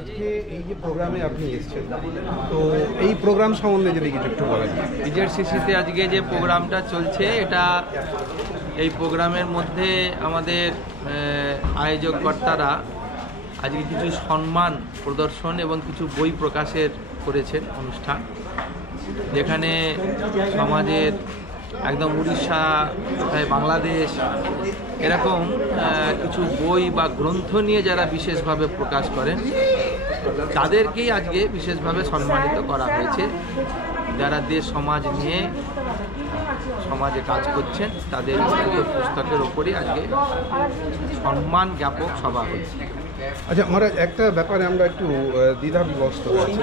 আজকে এই যে প্রোগ্রামে আপনি এসেছেন, তো এই প্রোগ্রাম সম্বন্ধে যদি কিছু একটু বলেন। ইজেডসিসিতে আজকে যে প্রোগ্রামটা চলছে, এটা এই প্রোগ্রামের মধ্যে আমাদের আয়োজককর্তারা আজকে কিছু সম্মান প্রদর্শন এবং কিছু বই প্রকাশের করেছেন অনুষ্ঠান, যেখানে সমাজের একদম উড়িষ্যা, বাংলাদেশ এরকম কিছু বই বা গ্রন্থ নিয়ে যারা বিশেষভাবে প্রকাশ করেন তাদেরকেই আজকে বিশেষভাবে সম্মানিত করা হয়েছে। যারা দেশ সমাজ নিয়ে সমাজে কাজ করছেন তাদের পুস্তকের ওপরই আজকে সম্মান জ্ঞাপক সভা হয়েছে। আচ্ছা, আমরা একটা ব্যাপারে আমরা একটু দ্বিধাবিভক্ত আছি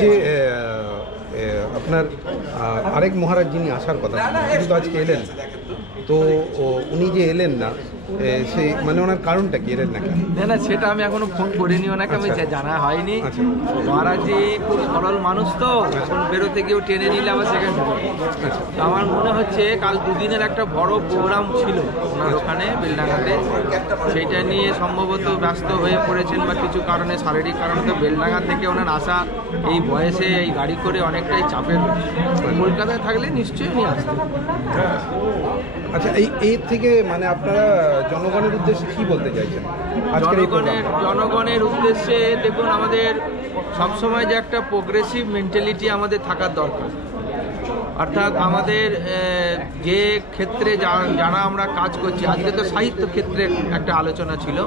যে আপনার আরেক মহারাজ যিনি আসার কথা কিন্তু আজকে এলেন, তো উনি যে এলেন না, সেই মানে ওনার কারণটা কি, এলেন নাকি? না, সেটা আমি এখনো ফোন করিনি ওনাকে, আমি জানা হয়নি। মহারাজজি খুব সরল মানুষ, তো এখন বেরোতে গিয়েও টেনে নিলে আবার সেখানে আমার মনে হচ্ছে কাল দুদিনের একটা বড় প্রোগ্রাম ছিল ওনার ওখানে বেলডাঙ্গাতে, সেইটা নিয়ে সম্ভবত ব্যস্ত হয়ে পড়েছেন বা কিছু কারণে, শারীরিক কারণে। তো বেলডাঙ্গা থেকে ওনার আসা এই বয়সে এই গাড়ি করে অনেকটাই চাপের, কলকাতায় থাকলে নিশ্চয়ই উনি আসতেন। আচ্ছা, এর থেকে মানে আপনারা জনগণের উদ্দেশ্যে কি বলতে চাইছেন? জনগণের উদ্দেশ্যে দেখুন, আমাদের সবসময় যে একটা প্রোগ্রেসিভ মেন্টালিটি আমাদের থাকার দরকার। অর্থাৎ আমাদের যে ক্ষেত্রে যারা আমরা কাজ করছি, আজকে তো সাহিত্য ক্ষেত্রে একটা আলোচনা ছিল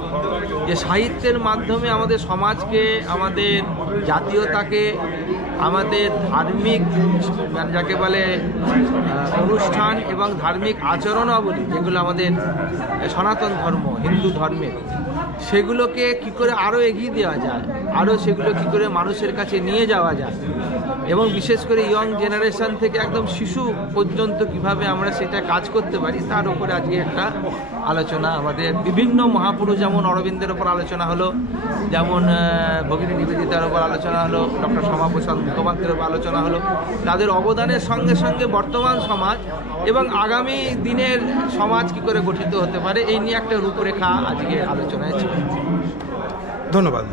যে সাহিত্যের মাধ্যমে আমাদের সমাজকে, আমাদের জাতীয়তাকে, আমাদের ধার্মিক যাকে বলে অনুষ্ঠান এবং ধার্মিক আচরণাবলী, যেগুলো আমাদের সনাতন ধর্ম, হিন্দু ধর্মের, সেগুলোকে কি করে আরও এগিয়ে দেওয়া যায়, আরও সেগুলো কি করে মানুষের কাছে নিয়ে যাওয়া যায়, এবং বিশেষ করে ইয়ং জেনারেশন থেকে একদম শিশু পর্যন্ত কিভাবে আমরা সেটা কাজ করতে পারি, তার উপরে আজকে একটা আলোচনা। আমাদের বিভিন্ন মহাপুরুষ, যেমন অরবিন্দের ওপর আলোচনা হলো, যেমন ভগিনী নিবেদিতার ওপর আলোচনা হলো, ডক্টর শ্যামাপ্রসাদ মুখোপাধ্যায়ের ওপর আলোচনা হলো, তাদের অবদানের সঙ্গে সঙ্গে বর্তমান সমাজ এবং আগামী দিনের সমাজ কি করে গঠিত হতে পারে, এই নিয়ে একটা রূপরেখা আজকে আলোচনায় ছিল। ধন্যবাদ।